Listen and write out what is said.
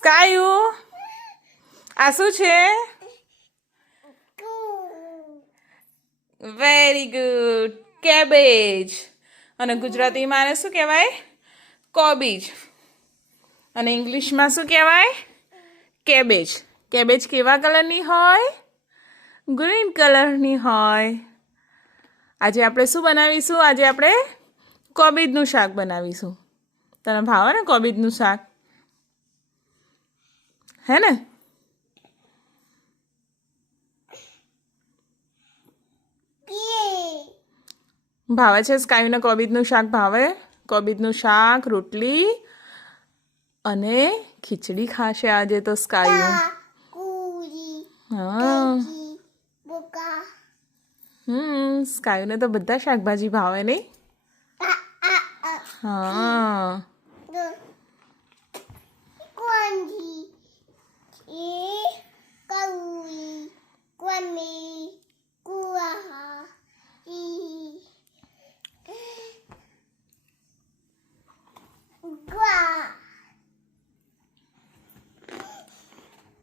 સ્કાયુ આ શું છે? Very good, cabbage. અને ગુજરાતીમાં આને શું કહેવાય? કોબીજ. અને ઇંગ્લિશમાં શું કહેવાય? કેબેજ. કેબેજ કેવા કલરની હોય? ગ્રીન કલરની હોય. આજે આપણે શું બનાવીશું? આજે આપણે કોબીજનું શાક બનાવીશું. તને ભાવે ને કોબીજનું શાક? હે ને? ભાવે છે સ્કાયુને કોબીજનું શાક ભાવે? કોબીજનું શાક, રોટલી અને ખીચડી ખાશે આજે તો સ્કાયુ. હા. સ્કાયુને તો બધા શાકભાજી ભાવે નહીં? હા.